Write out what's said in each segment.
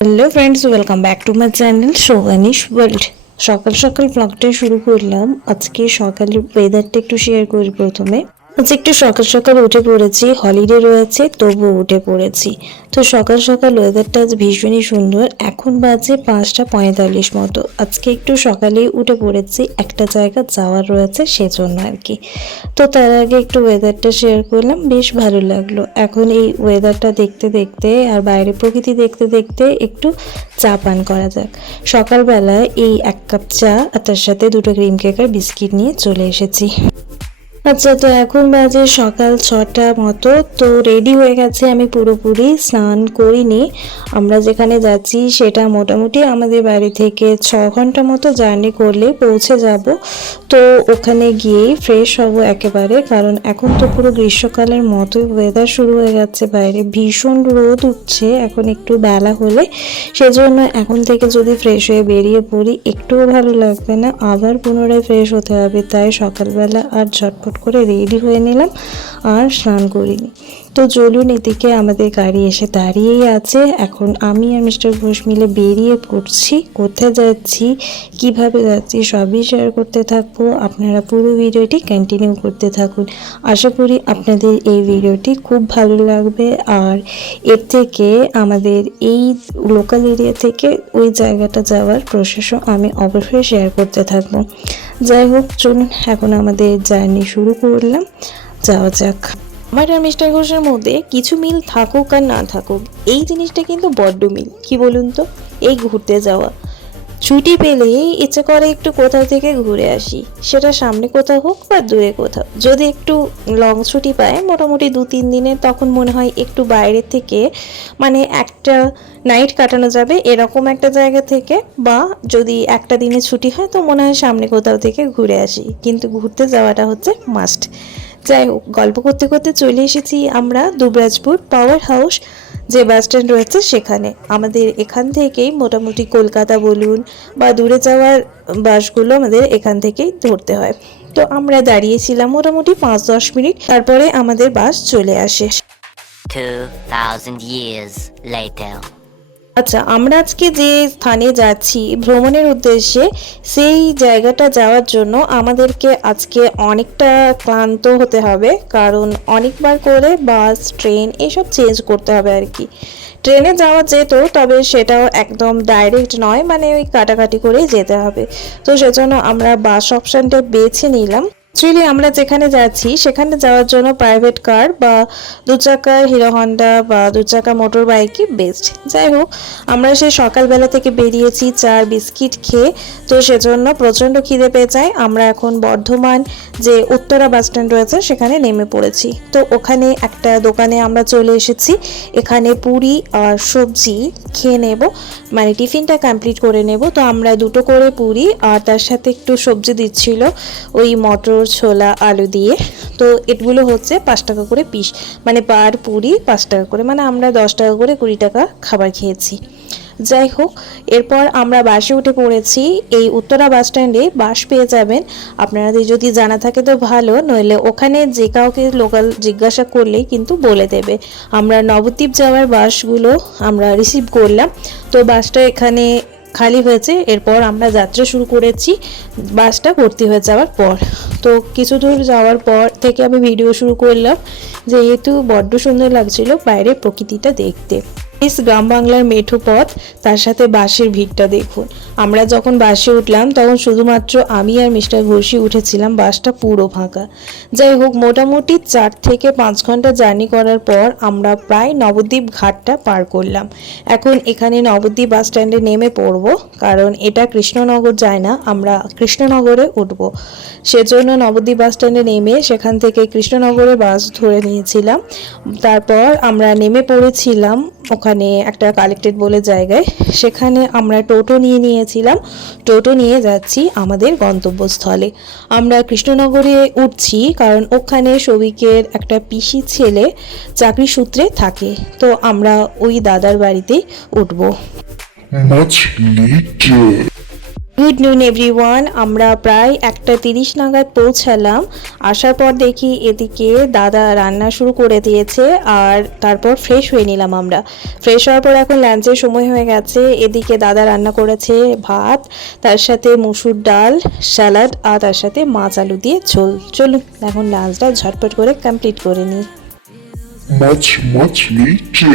Hello friends, welcome back to my channel Shobhanish world. সকাল সকাল ব্লগটা শুরু করলাম। আজকে সকালের ওয়েদারটা একটু শেয়ার করি। প্রথমে আজ একটু সকাল সকাল উঠে পড়েছি, হলিডে রয়েছে তবু উঠে পড়েছি। তো সকাল সকাল ওয়েদারটা আজ ভীষণই সুন্দর। এখন বাজে 5:45 মতো। আজকে একটু সকালেই উঠে পড়েছি, একটা জায়গা যাওয়ার রয়েছে সেজন্য আর কি। তো তার আগে একটু ওয়েদারটা শেয়ার করলাম, বেশ ভালো লাগলো। এখন এই ওয়েদারটা দেখতে দেখতে আর বাইরে প্রকৃতি দেখতে দেখতে একটু চা পান করা যাক। সকালবেলায় এই 1 কাপ চা আর তার সাথে 2টো ক্রিম কেক আর বিস্কিট নিয়ে চলে এসেছি। আচ্ছা, তো এখন বাজে সকাল 6টা মতো। তো রেডি হয়ে গেছে, আমি পুরোপুরি স্নান করিনি। আমরা যেখানে যাচ্ছি সেটা মোটামুটি আমাদের বাড়ি থেকে 6 ঘন্টা মতো জার্নি করলে পৌঁছে যাব। তো ওখানে গিয়েই ফ্রেশ হব একেবারে, কারণ এখন তো পুরো গ্রীষ্মকালের মতোই ওয়েদার শুরু হয়ে যাচ্ছে। বাইরে ভীষণ রোদ উঠছে এখন একটু বেলা হলে, সেজন্য এখন থেকে যদি ফ্রেশ হয়ে বেরিয়ে পড়ি একটুও ভালো লাগবে না, আবার পুনরায় ফ্রেশ হতে হবে। তাই সকালবেলা আর ঝটপট করে রেডি হয়ে নিলাম আর স্নান করিনি। তো চলুন, এদিকে আমাদের গাড়ি এসে দাঁড়িয়েই আছে। এখন আমি আর মিস্টার ঘোষ মিলে বেরিয়ে পড়ছি। কোথায় যাচ্ছি, কিভাবে যাচ্ছি সবই শেয়ার করতে থাকবো। আপনারা পুরো ভিডিওটি কন্টিনিউ করতে থাকুন। আশা করি আপনাদের এই ভিডিওটি খুব ভালো লাগবে। আর এর থেকে আমাদের এই লোকাল এরিয়া থেকে ওই জায়গাটা যাওয়ার প্রসেসও আমি অবশ্যই শেয়ার করতে থাকবো। যাই হোক, চলুন এখন আমাদের জার্নি শুরু করলাম, যাওয়া যাক। আমার আর মিস্টার ঘোষের মধ্যে কিছু মিল থাকুক আর না থাকুক, এই জিনিসটা কিন্তু বড্ড মিল। কি বলুন তো, এই ঘুরতে যাওয়া। ছুটি পেলেই ইচ্ছে করে একটু কোথাও থেকে ঘুরে আসি, সেটা সামনে কোথাও হোক বা দূরে কোথাও। যদি একটু লং ছুটি পায় মোটামুটি 2-3 দিনের, তখন মনে হয় একটু বাইরে থেকে মানে একটা নাইট কাটানো যাবে এরকম একটা জায়গা থেকে, বা যদি একটা দিনে ছুটি হয় তো মনে হয় সামনে কোথাও থেকে ঘুরে আসি। কিন্তু ঘুরতে যাওয়াটা হচ্ছে মাস্ট। যাই হোক, গল্প করতে করতে চলে এসেছি আমরা দুবরাজপুর পাওয়ার হাউস যে বাস স্ট্যান্ড রয়েছে সেখানে। আমাদের এখান থেকেই মোটামুটি কলকাতা বলুন বা দূরে যাওয়ার বাসগুলো আমাদের এখান থেকেই ধরতে হয়। তো আমরা দাঁড়িয়েছিলাম মোটামুটি 5-10 মিনিট, তারপরে আমাদের বাস চলে আসে। 2000 years later. আচ্ছা, আমরা আজকে যে স্থানে যাচ্ছি ভ্রমণের উদ্দেশ্যে, সেই জায়গাটা যাওয়ার জন্য আমাদেরকে আজকে অনেকটা ক্লান্ত হতে হবে, কারণ অনেকবার করে বাস ট্রেন এসব চেঞ্জ করতে হবে আর কি। ট্রেনে যাওয়া যেত, তবে সেটাও একদম ডাইরেক্ট নয়, মানে ওই কাটাকাটি করেই যেতে হবে। তো সেজন্য আমরা বাস অপশানটা বেছে নিলাম। অ্যাকচুয়ালি আমরা যেখানে যাচ্ছি সেখানে যাওয়ার জন্য প্রাইভেট কার বা 2 চাকার হিরো হন্ডা বা 2 চাকা মোটর বাইকই বেস্ট। যাই হোক, আমরা সেই সকালবেলা থেকে বেরিয়েছি চা বিস্কিট খেয়ে। তো সেজন্য প্রচণ্ড খিদে পেয়ে যায়। আমরা এখন বর্ধমান যে উত্তরা বাস স্ট্যান্ড রয়েছে সেখানে নেমে পড়েছি। তো ওখানে একটা দোকানে আমরা চলে এসেছি। এখানে পুরি আর সবজি খেয়ে নেব, মানে টিফিনটা কমপ্লিট করে নেব। তো আমরা 2টো করে পুরি আর তার সাথে একটু সবজি দিচ্ছিল, ওই মটর ছোলা আলু দিয়ে। তো এগুলো হচ্ছে 5 টাকা করে পিস, মানে পার পুরি 5 টাকা করে, মানে আমরা 10 টাকা করে 20 টাকা খাবার খেয়েছি। যাই হোক, এরপর আমরা বাসে উঠে পড়েছি। এই উত্তরা বাস স্ট্যান্ডে বাস পেয়ে যাবেন, আপনাদের যদি জানা থাকে তো ভালো, নইলে ওখানে যে কাউকে লোকাল জিজ্ঞাসা করলেই কিন্তু বলে দেবে। আমরা নবদ্বীপ যাওয়ার বাসগুলো আমরা রিসিভ করলাম। তো বাসটা এখানে খালি হয়েছে, এরপর আমরা যাত্রা শুরু করেছি বাসটা ভর্তি হয়ে যাওয়ার পর। তো কিছু দূর যাওয়ার পর থেকে আমি ভিডিও শুরু করলাম, যেহেতু বড্ড সুন্দর লাগছিল বাইরের প্রকৃতিটা দেখতে। গ্রাম বাংলার মেঠো পথ, তার সাথে বাসের ভিড়টা দেখুন। আমরা যখন বাসে উঠলাম তখন শুধুমাত্র আমি আর মিস্টার ঘোষই উঠেছিলাম, বাসটা পুরো ফাঁকা। যাই হোক, মোটামুটি 4 থেকে 5 ঘন্টা জার্নি করার পর আমরা প্রায় নবদ্বীপ ঘাটটা পার করলাম। এখন এখানে নবদ্বীপ বাস স্ট্যান্ডে নেমে পড়ব, কারণ এটা কৃষ্ণনগর যায় না, আমরা কৃষ্ণনগরে উঠব। সেজন্য নবদ্বীপ বাস স্ট্যান্ডে নেমে সেখান থেকে কৃষ্ণনগরে বাস ধরে নিয়েছিলাম। তারপর আমরা নেমে পড়েছিলাম ওখানে একটা কালেক্টেড বলে জায়গায়, সেখানে আমরা টোটো নিয়েছিলাম। টোটো নিয়ে যাচ্ছি আমাদের গন্তব্যস্থলে। আমরা কৃষ্ণনগরে উঠছি কারণ ওখানে সবিকের একটা পিসি ছেলে চাকরি সূত্রে থাকে। তো আমরা ওই দাদার বাড়িতে উঠবো। গুড নুন এভরিওয়ান। আমরা প্রায় 1:30 নাগাদ পৌঁছালাম। আসার পর দেখি এদিকে দাদা রান্না শুরু করে দিয়েছে, আর তারপর ফ্রেশ হয়ে নিলাম। আমরা ফ্রেশ হওয়ার পর এখন লাঞ্চের সময় হয়ে গেছে। এদিকে দাদা রান্না করেছে ভাত, তার সাথে মুসুর ডাল, স্যালাড, আর তার সাথে মাছ আলু দিয়ে ঝোল। চলুন এখন লাঞ্চটা ঝটপট করে কমপ্লিট করে নিই। Much, much later.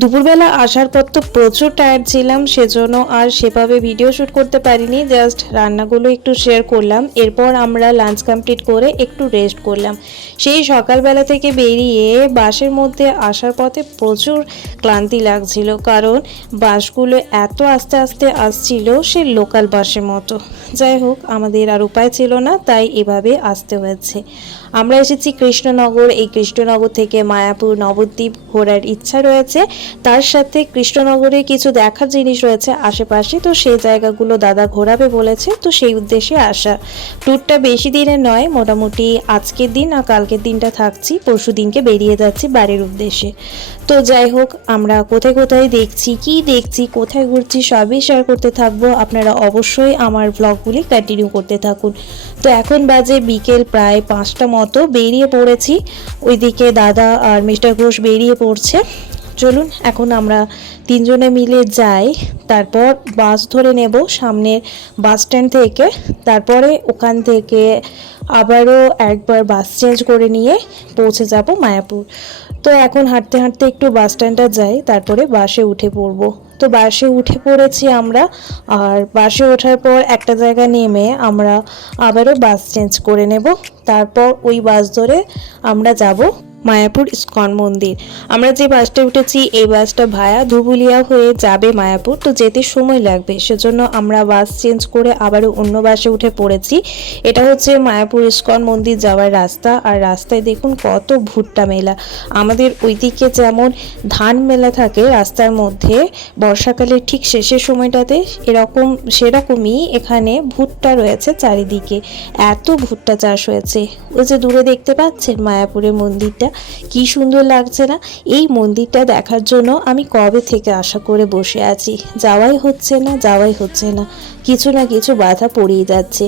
দুপুরবেলা আসার পর তো প্রচুর টায়ার্ড ছিলাম, সেজন্য আর সেভাবে ভিডিও শ্যুট করতে পারিনি, জাস্ট রান্নাগুলো একটু শেয়ার করলাম। এরপর আমরা লাঞ্চ কমপ্লিট করে একটু রেস্ট করলাম। সেই সকালবেলা থেকে বেরিয়ে বাসের মধ্যে আসার পথে প্রচুর ক্লান্তি লাগছিল, কারণ বাসগুলো এত আস্তে আস্তে আসছিল, সে লোকাল বাসের মতো। যাই হোক, আমাদের আর উপায় ছিল না, তাই এভাবে আসতে হয়েছে। আমরা এসেছি কৃষ্ণনগর। এই কৃষ্ণনগর থেকে মায়াপুর, নবদ্বীপ ঘোরার ইচ্ছা রয়েছে। তার সাথে কৃষ্ণনগরে কিছু দেখার জিনিস রয়েছে আশেপাশে, তো সেই জায়গাগুলো দাদা ঘোরাবে বলেছে, তো সেই উদ্দেশ্যে আসা। ট্যুরটা বেশি দিনের নয়, মোটামুটি আজকের দিন আর কালকের দিনটা থাকছি, পরশু দিনকে বেরিয়ে যাচ্ছি বাড়ির উদ্দেশ্যে। তো যাই হোক, আমরা কোথায় কোথায় দেখছি, কি দেখছি, কোথায় ঘুরছি, সবই শেয়ার করতে থাকবো। আপনারা অবশ্যই আমার ব্লগগুলি কন্টিনিউ করতে থাকুন। তো এখন বাজে বিকেল প্রায় 5টা মতো, বেরিয়ে পড়েছি। ওইদিকে দাদা আর মিস্টার ঘোষ বেরিয়ে পড়ছে। চলুন এখন আমরা তিনজনে মিলে যাই, তারপর বাস ধরে নেব সামনের বাস স্ট্যান্ড থেকে। তারপরে ওখান থেকে আবারও একবার বাস চেঞ্জ করে নিয়ে পৌঁছে যাব মায়াপুর। তো এখন হাঁটতে হাঁটতে একটু বাস স্ট্যান্ডটা যাই, তারপরে বাসে উঠে পড়বো। তো বাসে উঠে পড়েছি আমরা, আর বাসে ওঠার পর একটা জায়গা নেমে আমরা আবারও বাস চেঞ্জ করে নেব। তারপর ওই বাস ধরে আমরা যাব মায়াপুর ইস্কন মন্দির। আমরা যে বাসটা উঠেছি এই বাসটা ভায়া ধুবুলিয়া হয়ে যাবে মায়াপুর, তো যেতে সময় লাগবে, সেজন্য আমরা বাস চেঞ্জ করে আবারও অন্য বাসে উঠে পড়েছি। এটা হচ্ছে মায়াপুর ইস্কন মন্দির যাওয়ার রাস্তা। আর রাস্তায় দেখুন কত ভুট্টা মেলা। আমাদের ওইদিকে যেমন ধান মেলা থাকে রাস্তার মধ্যে বর্ষাকালের ঠিক শেষের সময়টাতে, সেরকমই এখানে ভুট্টা রয়েছে চারিদিকে। এত ভুট্টা চাষ হয়েছে। ওই যে দূরে দেখতে পাচ্ছেন মায়াপুরের মন্দিরটা, কি সুন্দর লাগছে না? এই মন্দিরটা দেখার জন্য আমি কবে থেকে আশা করে বসে আছি, যাওয়াই হচ্ছে না, কিছু না কিছু বাধা পড়েই যাচ্ছে।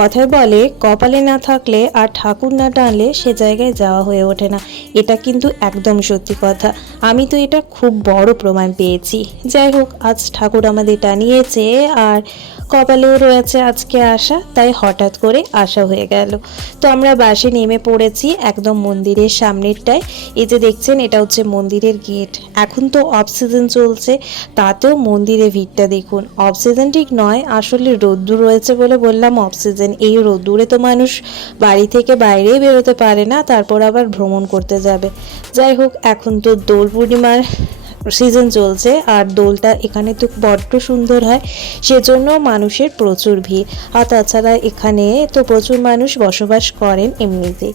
কথায় বলে, কপালে না থাকলে আর ঠাকুর না টানলে সে জায়গায় যাওয়া হয়ে ওঠে না। এটা কিন্তু একদম সত্যি কথা। আমি তো এটা খুব বড় প্রমাণ পেয়েছি। যাই হোক, আজ ঠাকুর আমাদের টানিয়েছে, আর কপালেও রয়েছে আজকে আসা, তাই হঠাৎ করে আসা হয়ে গেল। তো আমরা বাসে নেমে পড়েছি একদম মন্দিরের সামনেরটায়। এই যে দেখছেন, এটা হচ্ছে মন্দিরের গেট। এখন তো অফ সিজন চলছে, তাতেও মন্দিরে ভিড়টা দেখুন। অফ সিজন ঠিক নয়, আসলে রোদ্দুর রয়েছে বলে বললাম অফ সিজন। এই রোদ্দুরে তো মানুষ বাড়ি থেকে বাইরেই বেরোতে পারে না, তারপর আবার ভ্রমণ করতে যাবে। যাই হোক, এখন তো দোল পূর্ণিমার সিজন চলছে, আর দোলটা এখানে তো বড্ড সুন্দর হয়, সেজন্য মানুষের প্রচুর ভিড়। আর তাছাড়া এখানে তো প্রচুর মানুষ বসবাস করেন এমনিতেই।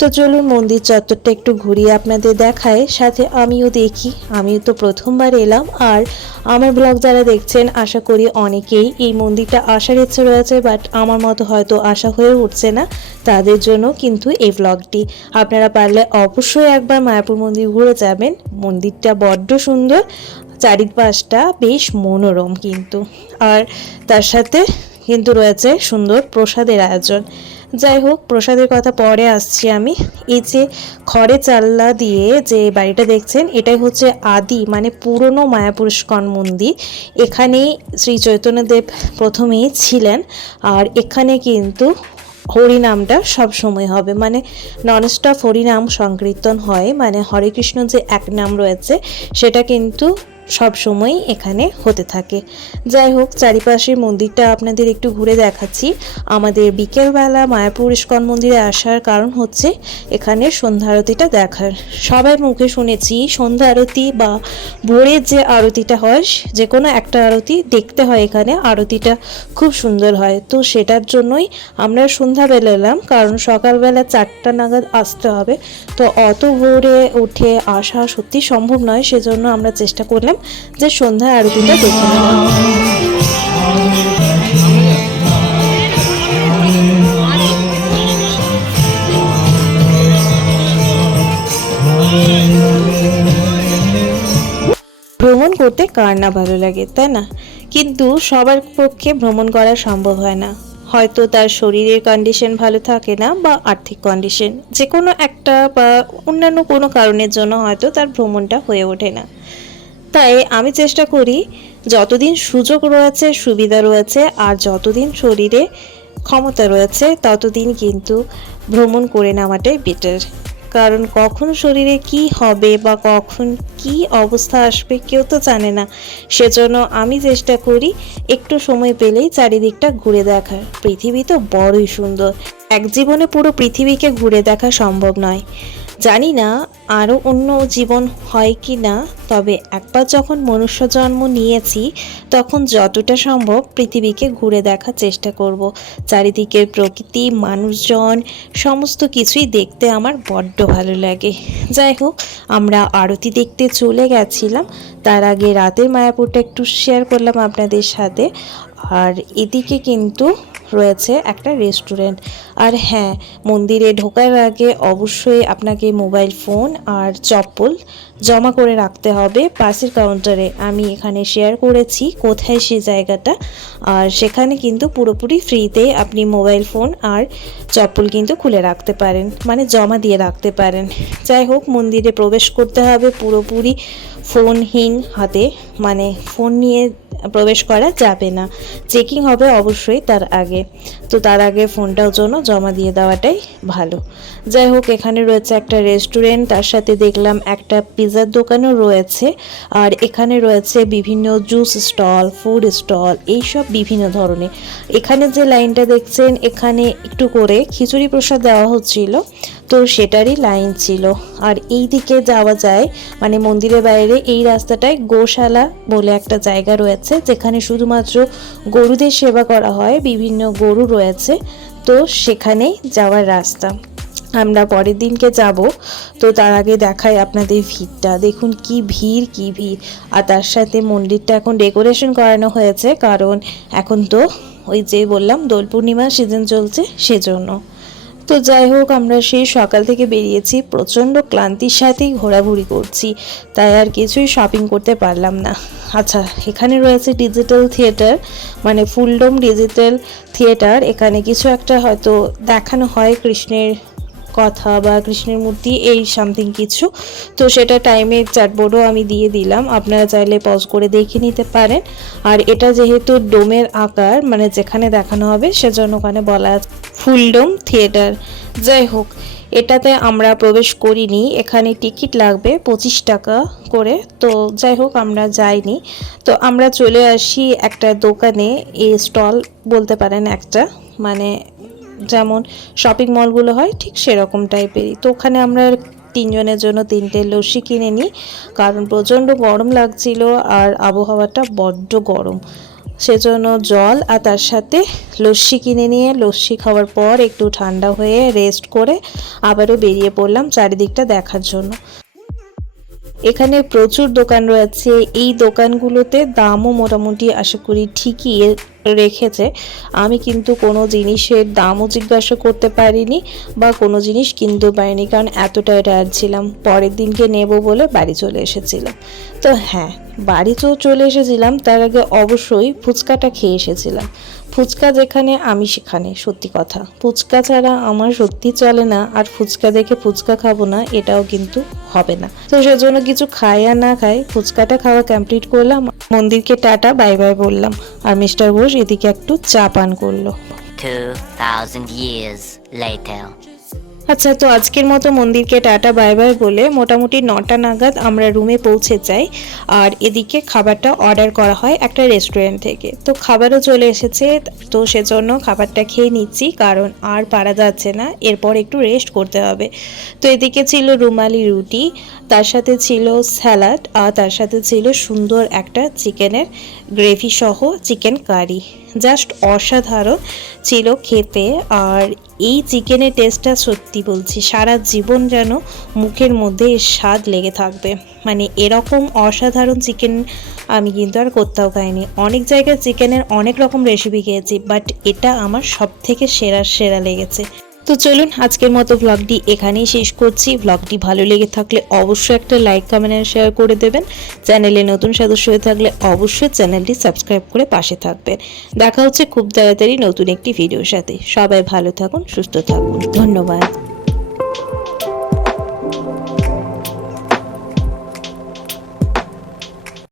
তো চলুন মন্দির চত্বরটা একটু ঘুরিয়ে আপনাদের দেখায়, সাথে আমিও দেখি। আমিও তো প্রথমবার এলাম, আর আমার ব্লগ যারা দেখছেন আশা করি অনেকেই এই মন্দিরটা আসার ইচ্ছে রয়েছে, বাট আমার মতো হয়তো আশা হয়ে উঠছে না। তাদের জন্য কিন্তু এই ব্লগটি। আপনারা পারলে অবশ্যই একবার মায়াপুর মন্দির ঘুরে যাবেন। মন্দিরটা বড্ড সুন্দর, চারিপাশটা বেশ মনোরম কিন্তু। আর তার সাথে কিন্তু রয়েছে সুন্দর প্রসাদের আয়োজন। যাই হোক, প্রসাদের কথা পরে আসছি আমি। এই যে খড়ে চাল্লা দিয়ে যে বাড়িটা দেখছেন, এটাই হচ্ছে আদি মানে পুরনো মায়াপুর ইস্কন মন্দির। এখানেই শ্রী চৈতন্যদেব প্রথমেই ছিলেন, আর এখানে কিন্তু হরিনামটা সব সময় হবে, মানে ননস্টপ হরিনাম সংকীর্তন হয়, মানে হরে কৃষ্ণ যে এক নাম রয়েছে সেটা কিন্তু সব সময় এখানে হতে থাকে। যাই হোক, চারিপাশের মন্দিরটা আপনাদের একটু ঘুরে দেখাচ্ছি। আমাদের বিকেলবেলা মায়াপুর ইস্কন মন্দিরে আসার কারণ হচ্ছে এখানে সন্ধ্যা আরতিটা দেখার। সবাই মুখে শুনেছি সন্ধ্যা আরতি বা ভোরের যে আরতিটা হয়, যে কোনো একটা আরতি দেখতে হয় এখানে, আরতিটা খুব সুন্দর হয়। তো সেটার জন্যই আমরা সন্ধ্যাবেলা এলাম, কারণ সকালবেলা 4টা নাগাদ আসতে হবে। তো অত ভোরে উঠে আসা সত্যি সম্ভব নয়, সেজন্য আমরা চেষ্টা করলাম যে সন্ধ্যা আরতিটা দেখে নেওয়া। ভ্রমণ করতে কার না ভালো লাগে, তাই না? কিন্তু সবার পক্ষে ভ্রমণ করা সম্ভব হয় না। হয়তো তার শরীরের কন্ডিশন ভালো থাকে না, বা আর্থিক কন্ডিশন যে কোনো একটা, বা অন্যান্য কোনো কারণের জন্য হয়তো তার ভ্রমণটা হয়ে ওঠে না। তাই আমি চেষ্টা করি যতদিন সুযোগ রয়েছে, সুবিধা রয়েছে, আর যতদিন শরীরে ক্ষমতা রয়েছে ততদিন কিন্তু ভ্রমণ করে নেওয়াটাই বেটার। কারণ কখন শরীরে কি হবে বা কখন কি অবস্থা আসবে কেউ তো জানে না। সেজন্য আমি চেষ্টা করি একটু সময় পেলেই চারিদিকটা ঘুরে দেখার। পৃথিবী তো বড়ই সুন্দর, এক জীবনে পুরো পৃথিবীকে ঘুরে দেখা সম্ভব নয়। জানি না আরও অন্য জীবন হয় কি না, তবে একবার যখন মনুষ্য জন্ম নিয়েছি তখন যতটা সম্ভব পৃথিবীকে ঘুরে দেখার চেষ্টা করব। চারিদিকের প্রকৃতি, মানুষজন, সমস্ত কিছুই দেখতে আমার বড্ড ভালো লাগে। যাই হোক, আমরা আরতি দেখতে চলে গেছিলাম। তার আগে রাতের মায়াপুরটা একটু শেয়ার করলাম আপনাদের সাথে। আর এদিকে কিন্তু রয়েছে একটা রেস্টুরেন্ট। আর হ্যাঁ, মন্দিরে ঢোকার আগে অবশ্যই আপনাকে মোবাইল ফোন আর চপ্পল জমা করে রাখতে হবে পাশের কাউন্টারে। আমি এখানে শেয়ার করেছি কোথায় সেই জায়গাটা। আর সেখানে কিন্তু পুরোপুরি ফ্রিতে আপনি মোবাইল ফোন আর চপ্পল কিন্তু খুলে রাখতে পারেন, মানে জমা দিয়ে রাখতে পারেন। যাই হোক, মন্দিরে প্রবেশ করতে হবে পুরোপুরি ফোনহীন হাতে, মানে ফোন নিয়ে প্রবেশ করা যাবে না, চেকিং হবে অবশ্যই তার আগে। তো তার আগে ফোনটাও জন্য জমা দিয়ে দেওয়াটাই ভালো। যাই হোক, এখানে রয়েছে একটা রেস্টুরেন্ট, তার সাথে দেখলাম একটা পিৎজার দোকানও রয়েছে। আর এখানে রয়েছে বিভিন্ন জুস স্টল, ফুড স্টল, এইসব বিভিন্ন ধরনের। এখানে যে লাইনটা দেখছেন, এখানে একটু করে খিচুড়ি প্রসাদ দেওয়া হচ্ছিল, তো সেটারই লাইন ছিল। আর এই দিকে যাওয়া যায়, মানে মন্দিরের বাইরে এই রাস্তাটায় গোশালা বলে একটা জায়গা রয়েছে, যেখানে শুধুমাত্র গরুদের সেবা করা হয়, বিভিন্ন গরু রয়েছে। তো সেখানেই যাওয়ার রাস্তা। আমরা পরের দিনকে যাব, তো তার আগে দেখাই আপনাদের ভিড়টা। দেখুন কি ভিড়, কি ভিড়। আর তার সাথে মন্দিরটা এখন ডেকোরেশন করানো হয়েছে, কারণ এখন তো ওই যে বললাম দোল পূর্ণিমা সিজন চলছে, সেজন্য। তো যাই হোক, আমরা সেই সকাল থেকে বেরিয়েছি, প্রচণ্ড ক্লান্তির সাথেই ঘোরাঘুরি করছি, তাই আর কিছুই শপিং করতে পারলাম না। আচ্ছা, এখানে রয়েছে ডিজিটাল থিয়েটার, মানে ফুলডোম ডিজিটাল থিয়েটার। এখানে কিছু একটা হয়তো দেখানো হয়, কৃষ্ণের কথা বা কৃষ্ণের মূর্তি, এই সামথিং কিছু। তো সেটা টাইমের চার্টবোর্ডও আমি দিয়ে দিলাম, আপনারা চাইলে পজ করে দেখে নিতে পারেন। আর এটা যেহেতু ডোমের আকার, মানে যেখানে দেখানো হবে, সেজন্য ওখানে বলা আছে ফুলডোম থিয়েটার। যাই হোক, এটাতে আমরা প্রবেশ করিনি, এখানে টিকিট লাগবে 25 টাকা করে। তো যাই হোক, আমরা যাইনি। তো আমরা চলে আসি একটা দোকানে, এই স্টল বলতে পারেন একটা, মানে যেমন শপিং মলগুলো হয় ঠিক সেরকম টাইপেরই। তো ওখানে আমরা 3 জনের জন্য 3টে লস্যি কিনে নিই, কারণ প্রচণ্ড গরম লাগছিল আর আবহাওয়াটা বড্ড গরম। সেজন্য জল আর তার সাথে লস্যি কিনে নিয়ে লস্যি খাওয়ার পর একটু ঠান্ডা হয়ে রেস্ট করে আবারও বেরিয়ে পড়লাম চারিদিকটা দেখার জন্য। এখানে প্রচুর দোকান রয়েছে, এই দোকানগুলোতে দামও মোটামুটি আশা করি ঠিকই রেখেছে। আমি কিন্তু কোনো জিনিসের দামও জিজ্ঞাসা করতে পারিনি বা কোনো জিনিস কিনতে পারিনি, কারণ এতটাই টায়ার্ড ছিলাম। পরের দিনকে নেব বলে বাড়ি চলে এসেছিলাম। তো হ্যাঁ, বাড়ি তো চলে এসেছিলাম, তার আগে অবশ্যই ফুচকাটা খেয়ে এসেছিলাম। ফুচকা যেখানে আমি সেখানে, সত্যি কথা, ফুচকা ছাড়া আমার সত্যি চলে না। আর ফুচকা দেখে ফুচকা খাবো না, এটাও কিন্তু হবে না। তো সেজন্য কিছু খাই আর না খাই, ফুচকাটা খাওয়া কমপ্লিট করলাম, মন্দিরকে টাটা বাই বাই বললাম। আর মিস্টার ঘোষ এদিকে একটু চা পান করলো। 2000 years later. আচ্ছা, তো আজকের মতো মন্দিরকে টাটা বাই বাই বলে মোটামুটি 9টা নাগাদ আমরা রুমে পৌঁছে যাই। আর এদিকে খাবারটা অর্ডার করা হয় একটা রেস্টুরেন্ট থেকে। তো খাবারও চলে এসেছে, তো সেজন্য খাবারটা খেয়ে নিচ্ছি, কারণ আর পারা যাচ্ছে না, এরপর একটু রেস্ট করতে হবে। তো এদিকে ছিল রুমালি রুটি, তার সাথে ছিল স্যালাড, আর তার সাথে ছিল সুন্দর একটা চিকেনের গ্রেভি সহ চিকেন কারি। জাস্ট অসাধারণ ছিল খেতে। আর এই চিকেনের টেস্টটা সত্যি বলছি সারা জীবন যেন মুখের মধ্যে এর স্বাদ লেগে থাকবে। মানে এরকম অসাধারণ চিকেন আমি কিন্তু আর কোথাও খাইনি। অনেক জায়গায় চিকেনের অনেক রকম রেসিপি খেয়েছি, বাট এটা আমার সব থেকে সেরা লেগেছে। তো চলুন আজকের মতো ব্লগটি এখানেই শেষ করছি। ব্লগটি ভালো লেগে থাকলে অবশ্যই একটা লাইক কমেন্ট আর শেয়ার করে দেবেন। চ্যানেলে নতুন সদস্য হয়ে থাকলে অবশ্যই চ্যানেলটি সাবস্ক্রাইব করে পাশে থাকবেন। দেখা হচ্ছে খুব তাড়াতাড়ি নতুন একটি ভিডিওর সাথে। সবাই ভালো থাকুন, সুস্থ থাকুন, ধন্যবাদ।